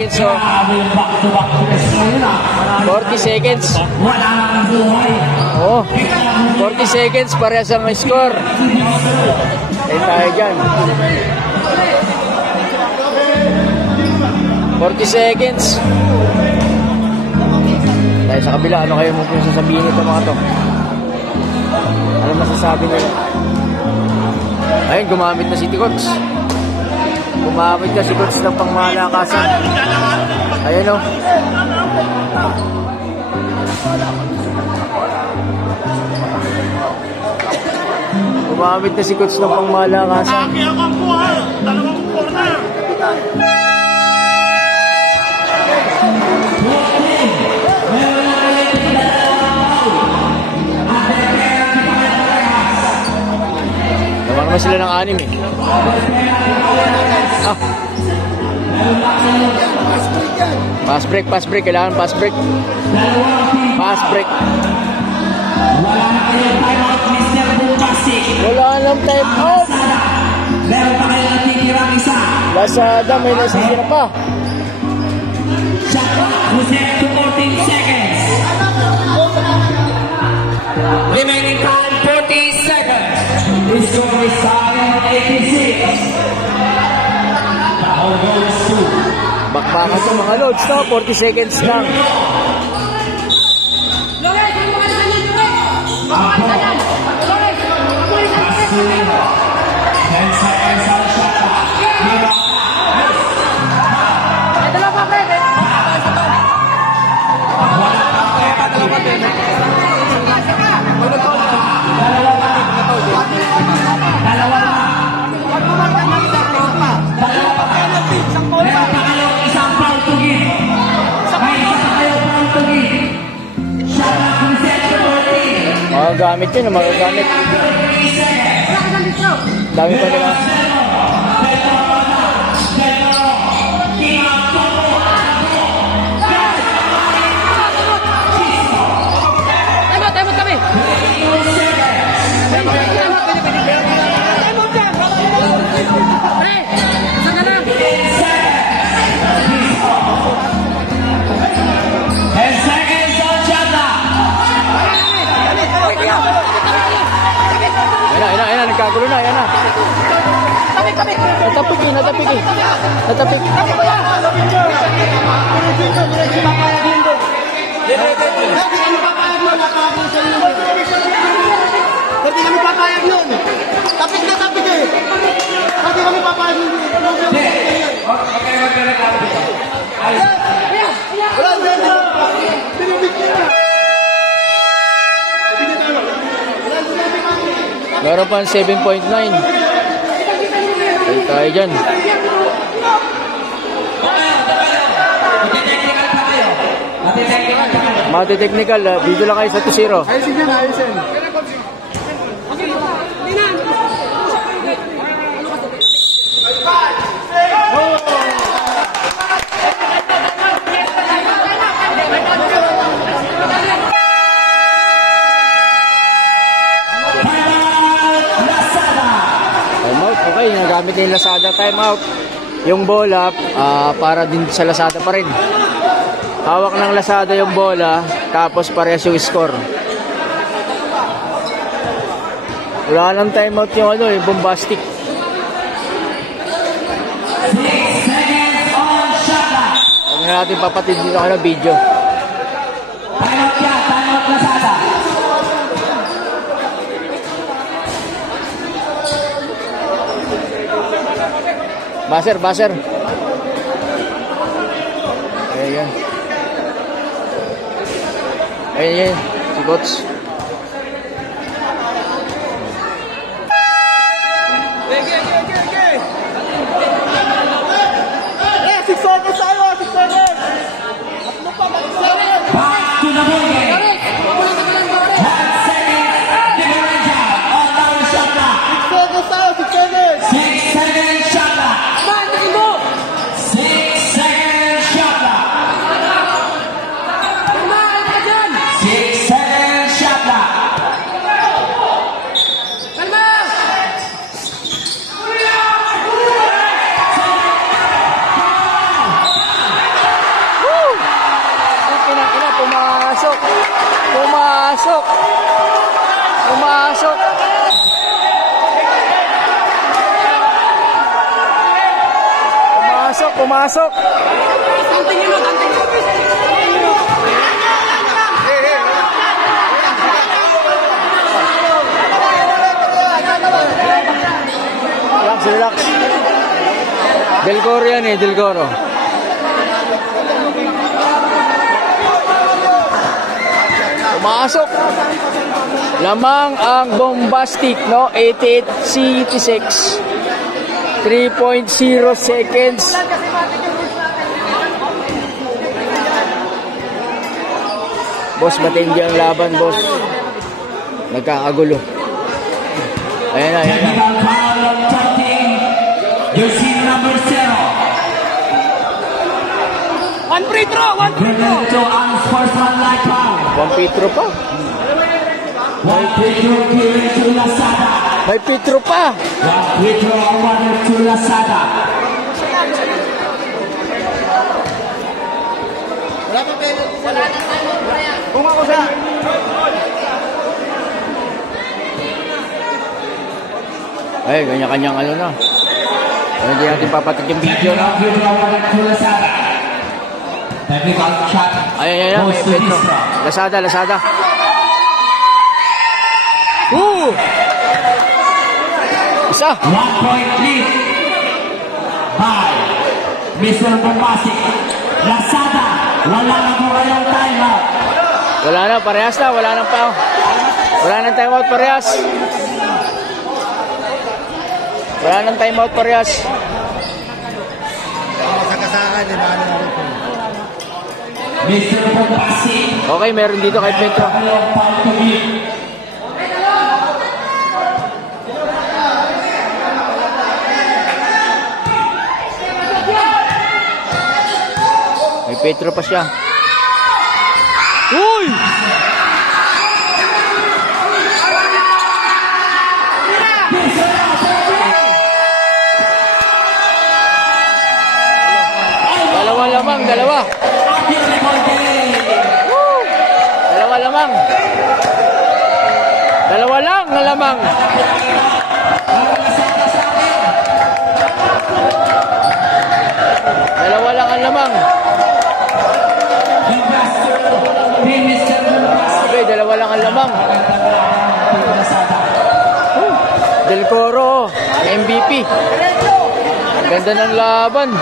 seconds. So 40 seconds. Oh, 40 seconds para sa may score. Tayo tayo dyan. 40 seconds. Tayo sa kabila. Ano kayo mong sasabihin ito mga to? Ano masasabi nila? Ayun, gumamit na si Coach. Gumamit na si Coach ng pangmalakasan. Ayun o. Gumamit na si Coach ng pangmalakasan. Dalawang corner. Tawag naman sila ng anim eh. Ah. Pass break, pass break. Kailangan pass break. Pass break. Wala nang time out. Meron pa kayo natitirang isa. Lazada may nasisira pa. Shot clock was set to 14 seconds. Remaining time 40 seconds. The score is 86. Foul goes to. Bakbakan ito mga loads to. 40 seconds lang. Magagamit yun, magagamit. Dami pa nila. Temot kami. Ayan na, nagkagulo na, ayan na. Natapik eh. Natapik. Hindi kami papayag yun. Tapik eh. Hindi kami papayag yun. Wala dyan. Binibig niya. Meron pa 7.9. Tayo dyan. Mati-technical. Video lang kayo sa 2-0. Ayusin dyan, ayusin. Okay, nagamit na yung Lazada timeout. Yung bola, para din sa Lazada pa rin. Hawak ng Lazada yung bola, tapos parehas yung score. Wala nang timeout yung yung bombastic. Huwag na natin papatid dito ka ng video. Timeout yan, timeout Lazada. Baser. Ayan. Si Coach. Back to the ball game. 1 second differential on our shot clock. 6 seconds shot clock. 6 seconds shot clock. 6 seconds shot clock. Pumasok. Pumasok. Pumasok, pumasok. Relax, relax. Del Coro yan eh, Del Coro. Pumasok. Lamang ang bombastic, no? 88-76. 3.0 seconds. Boss, matindi ang laban, boss. Nagkakagulo. Ayan na, ayan na. Jersey number 0. One free throw, one free throw. To unsportsmanlike foul. Juan Petro pa. Juan Petro given to Lazada. May Petro pa. Juan Petro awarded to Lazada. Wala pa pero. Wala na tayo. Kung ako sa... Ay, kanya-kanyang ano na. Hindi natin papatik yung video na. Juan Petro awarded to Lazada. Technical shot. Ay, may Petro. Lazada, Lazada. Isa. 1-point lead by Mr. Bombastic. Lazada, wala na po kayong timeout. Wala na, parehas na. Wala nang pa. Wala nang timeout, parehas. Wala nang timeout, parehas. Magkakasakan, di ba? Mr. Bombastic. Okay, meron dito kay Petro. Kayong foul to give. May Petro pa siya. Uy! Dalawa lamang, dalawa. Woo! Dalawa lamang. Dalawa lang na lamang. Dalawa lang ang lamang. Okay, dalawa lang ang lamang. Del Coro, MVP. Ganda ng laban.